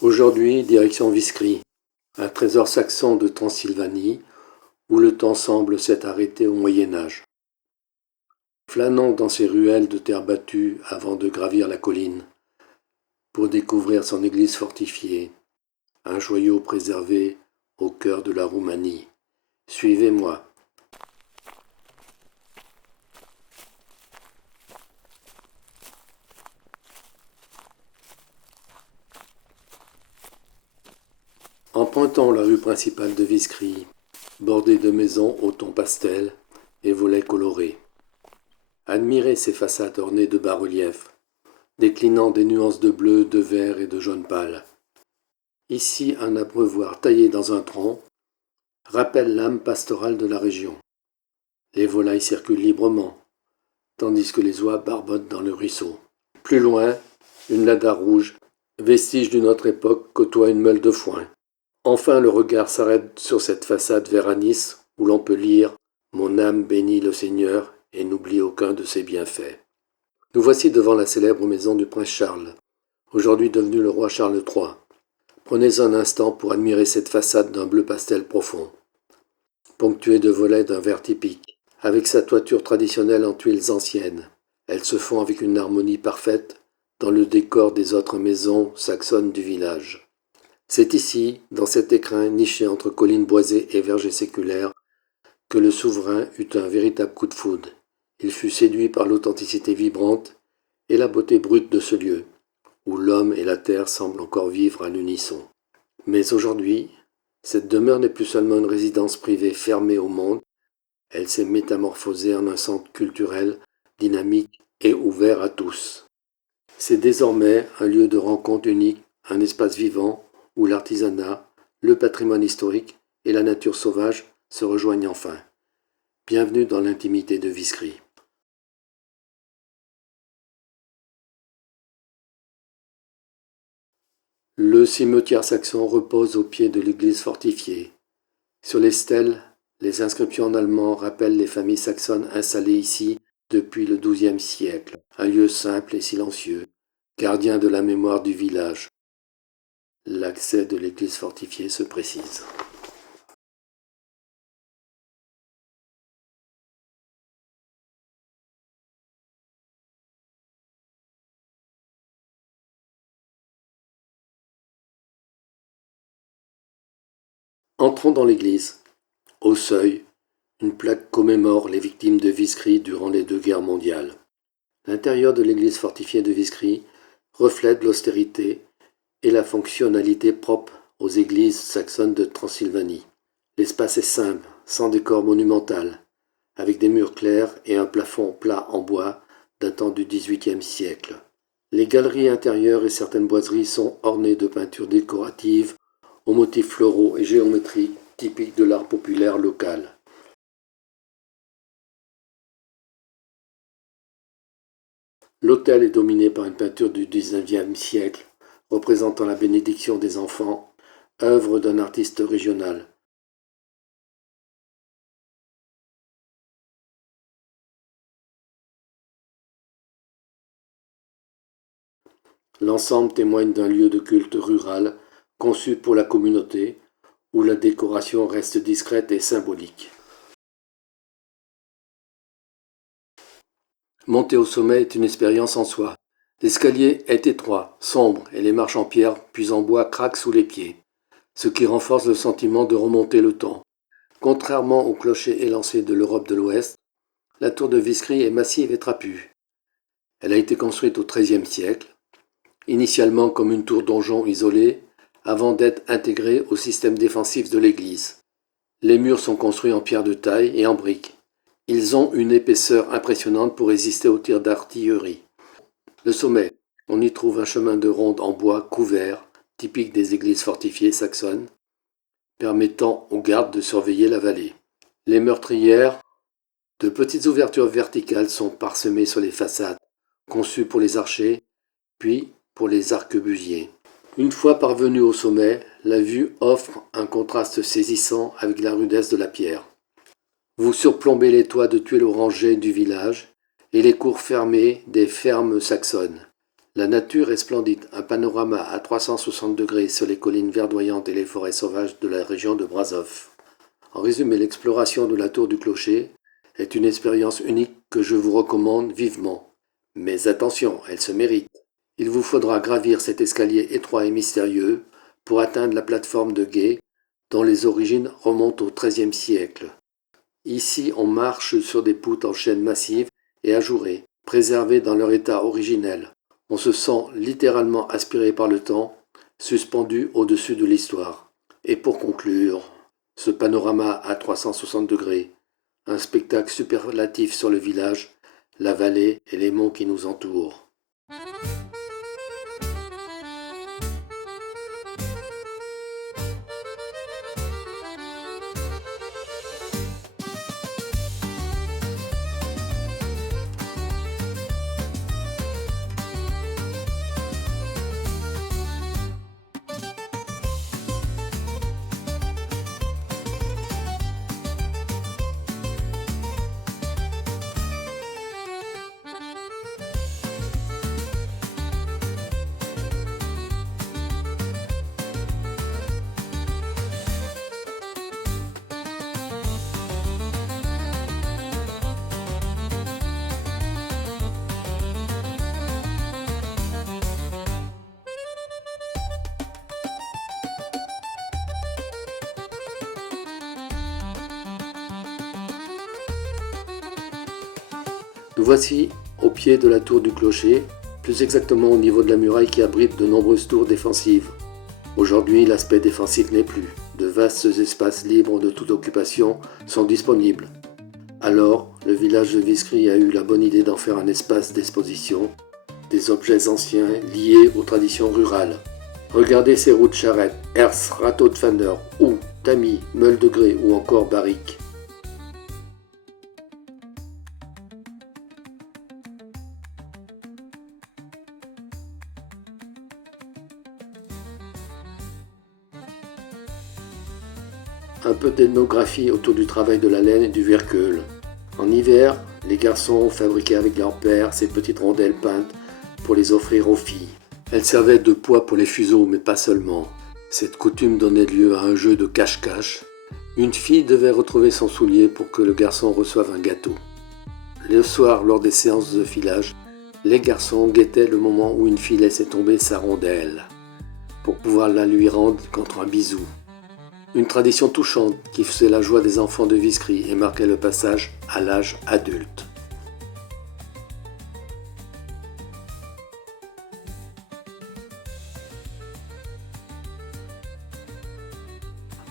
Aujourd'hui, direction Viscry, un trésor saxon de Transylvanie, où le temps semble s'être arrêté au Moyen-Âge. Flânons dans ces ruelles de terre battue avant de gravir la colline, pour découvrir son église fortifiée, un joyau préservé au cœur de la Roumanie. Suivez-moi. Empruntons la rue principale de Viscry, bordée de maisons au ton pastel et volets colorés. Admirez ces façades ornées de bas-reliefs, déclinant des nuances de bleu, de vert et de jaune pâle. Ici, un abreuvoir taillé dans un tronc rappelle l'âme pastorale de la région. Les volailles circulent librement, tandis que les oies barbottent dans le ruisseau. Plus loin, une lada rouge, vestige d'une autre époque, côtoie une meule de foin. Enfin, le regard s'arrête sur cette façade vers Anis, où l'on peut lire « Mon âme bénit le Seigneur et n'oublie aucun de ses bienfaits ». Nous voici devant la célèbre maison du prince Charles, aujourd'hui devenu le roi Charles III. Prenez un instant pour admirer cette façade d'un bleu pastel profond, ponctuée de volets d'un vert typique, avec sa toiture traditionnelle en tuiles anciennes. Elle se fond avec une harmonie parfaite dans le décor des autres maisons saxonnes du village. C'est ici, dans cet écrin niché entre collines boisées et vergers séculaires, que le souverain eut un véritable coup de foudre. Il fut séduit par l'authenticité vibrante et la beauté brute de ce lieu, où l'homme et la terre semblent encore vivre à l'unisson. Mais aujourd'hui, cette demeure n'est plus seulement une résidence privée fermée au monde, elle s'est métamorphosée en un centre culturel, dynamique et ouvert à tous. C'est désormais un lieu de rencontre unique, un espace vivant où l'artisanat, le patrimoine historique et la nature sauvage se rejoignent enfin. Bienvenue dans l'intimité de Viscry. Le cimetière saxon repose au pied de l'église fortifiée. Sur les stèles, les inscriptions en allemand rappellent les familles saxonnes installées ici depuis le XIIe siècle, un lieu simple et silencieux, gardien de la mémoire du village. L'accès de l'église fortifiée se précise. Entrons dans l'église. Au seuil, une plaque commémore les victimes de Viscry durant les 2 guerres mondiales. L'intérieur de l'église fortifiée de Viscry reflète l'austérité et la fonctionnalité propre aux églises saxonnes de Transylvanie. L'espace est simple, sans décor monumental, avec des murs clairs et un plafond plat en bois datant du XVIIIe siècle. Les galeries intérieures et certaines boiseries sont ornées de peintures décoratives aux motifs floraux et géométriques typiques de l'art populaire local. L'autel est dominé par une peinture du XIXe siècle représentant la bénédiction des enfants, œuvre d'un artiste régional. L'ensemble témoigne d'un lieu de culte rural conçu pour la communauté, où la décoration reste discrète et symbolique. Monter au sommet est une expérience en soi. L'escalier est étroit, sombre, et les marches en pierre puis en bois craquent sous les pieds, ce qui renforce le sentiment de remonter le temps. Contrairement au clocher élancé de l'Europe de l'Ouest, la tour de Viscry est massive et trapue. Elle a été construite au XIIIe siècle, initialement comme une tour donjon isolée, avant d'être intégrée au système défensif de l'église. Les murs sont construits en pierre de taille et en briques. Ils ont une épaisseur impressionnante pour résister aux tirs d'artillerie. Le sommet, on y trouve un chemin de ronde en bois couvert, typique des églises fortifiées saxonnes, permettant aux gardes de surveiller la vallée. Les meurtrières, de petites ouvertures verticales sont parsemées sur les façades, conçues pour les archers, puis pour les arquebusiers. Une fois parvenu au sommet, la vue offre un contraste saisissant avec la rudesse de la pierre. Vous surplombez les toits de tuiles orangées du village et les cours fermées des fermes saxonnes. La nature est splendide, un panorama à 360 degrés sur les collines verdoyantes et les forêts sauvages de la région de Brasov. En résumé, l'exploration de la tour du clocher est une expérience unique que je vous recommande vivement. Mais attention, elle se mérite. Il vous faudra gravir cet escalier étroit et mystérieux pour atteindre la plateforme de guet dont les origines remontent au XIIIe siècle. Ici, on marche sur des poutres en chêne massive et ajourées, préservées dans leur état originel. On se sent littéralement aspiré par le temps, suspendu au-dessus de l'histoire. Et pour conclure, ce panorama à 360 degrés, un spectacle superlatif sur le village, la vallée et les monts qui nous entourent. Nous voici au pied de la tour du clocher, plus exactement au niveau de la muraille qui abrite de nombreuses tours défensives. Aujourd'hui, l'aspect défensif n'est plus. De vastes espaces libres de toute occupation sont disponibles. Alors, le village de Viscry a eu la bonne idée d'en faire un espace d'exposition, des objets anciens liés aux traditions rurales. Regardez ces roues de charrette, herse, râteau de fender, houe, tamis, meule de grès ou encore barrique. Un peu d'ethnographie autour du travail de la laine et du verkeul. En hiver, les garçons fabriquaient avec leur père ces petites rondelles peintes pour les offrir aux filles. Elles servaient de poids pour les fuseaux, mais pas seulement. Cette coutume donnait lieu à un jeu de cache-cache. Une fille devait retrouver son soulier pour que le garçon reçoive un gâteau. Le soir, lors des séances de filage, les garçons guettaient le moment où une fille laissait tomber sa rondelle, pour pouvoir la lui rendre contre un bisou. Une tradition touchante qui faisait la joie des enfants de Viscry et marquait le passage à l'âge adulte.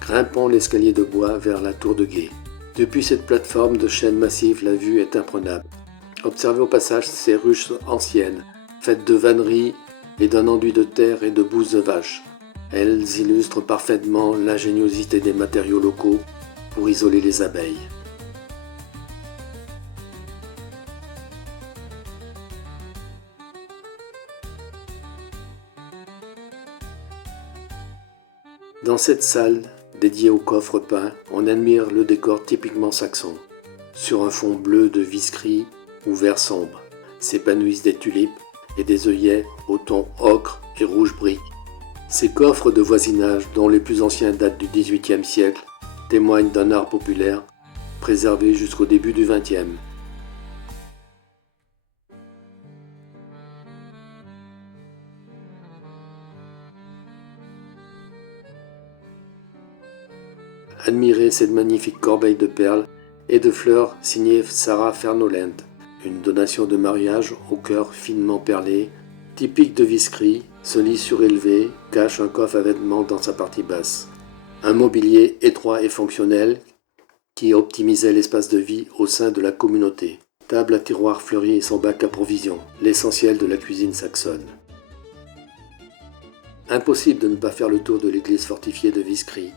Grimpons l'escalier de bois vers la tour de guet. Depuis cette plateforme de chêne massif, la vue est imprenable. Observez au passage ces ruches anciennes, faites de vanneries et d'un enduit de terre et de bouse de vache. Elles illustrent parfaitement l'ingéniosité des matériaux locaux pour isoler les abeilles. Dans cette salle, dédiée aux coffres peints, on admire le décor typiquement saxon. Sur un fond bleu de Viscry ou vert sombre, s'épanouissent des tulipes et des œillets au ton ocre et rouge brique. Ces coffres de voisinage, dont les plus anciens datent du XVIIIe siècle, témoignent d'un art populaire préservé jusqu'au début du XXe. Admirez cette magnifique corbeille de perles et de fleurs signée Sarah Fernolent, une donation de mariage au cœur finement perlé, typique de Viscry. Ce lit surélevé cache un coffre à vêtements dans sa partie basse. Un mobilier étroit et fonctionnel qui optimisait l'espace de vie au sein de la communauté. Table à tiroirs fleuris et son bac à provisions, l'essentiel de la cuisine saxonne. Impossible de ne pas faire le tour de l'église fortifiée de Viscry,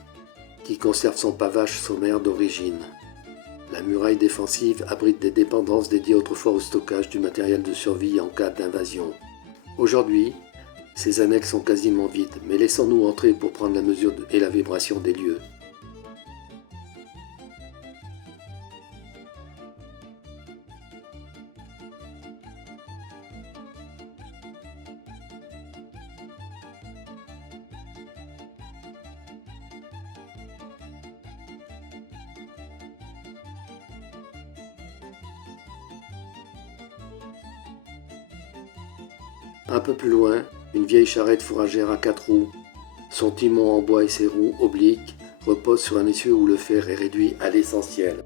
qui conserve son pavage sommaire d'origine. La muraille défensive abrite des dépendances dédiées autrefois au stockage du matériel de survie en cas d'invasion. Aujourd'hui, ces annexes sont quasiment vides, mais laissons-nous entrer pour prendre la mesure et la vibration des lieux. Un peu plus loin, une vieille charrette fourragère à 4 roues. Son timon en bois et ses roues obliques reposent sur un essieu où le fer est réduit à l'essentiel.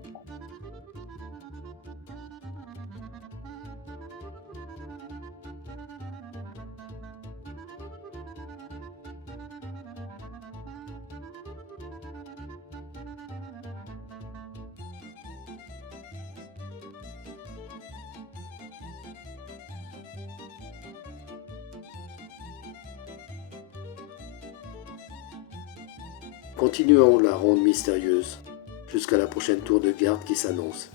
Continuons la ronde mystérieuse, jusqu'à la prochaine tour de garde qui s'annonce.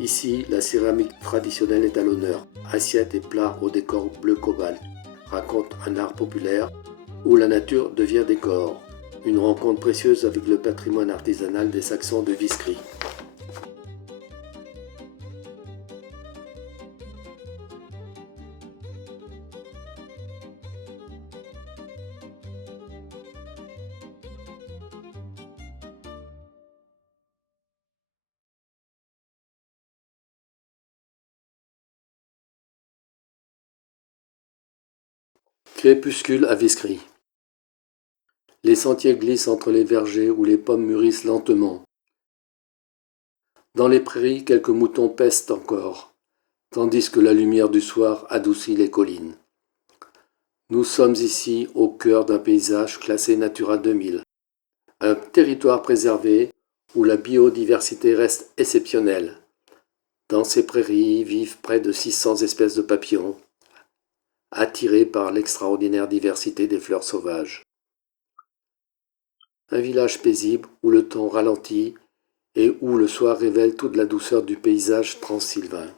Ici, la céramique traditionnelle est à l'honneur. Assiettes et plats au décor bleu cobalt racontent un art populaire où la nature devient décor. Une rencontre précieuse avec le patrimoine artisanal des Saxons de Viscry. Crépuscule à Viscry. Les sentiers glissent entre les vergers où les pommes mûrissent lentement. Dans les prairies, quelques moutons pestent encore, tandis que la lumière du soir adoucit les collines. Nous sommes ici au cœur d'un paysage classé Natura 2000, un territoire préservé où la biodiversité reste exceptionnelle. Dans ces prairies vivent près de 600 espèces de papillons, attirés par l'extraordinaire diversité des fleurs sauvages. Un village paisible où le temps ralentit et où le soir révèle toute la douceur du paysage transsylvain.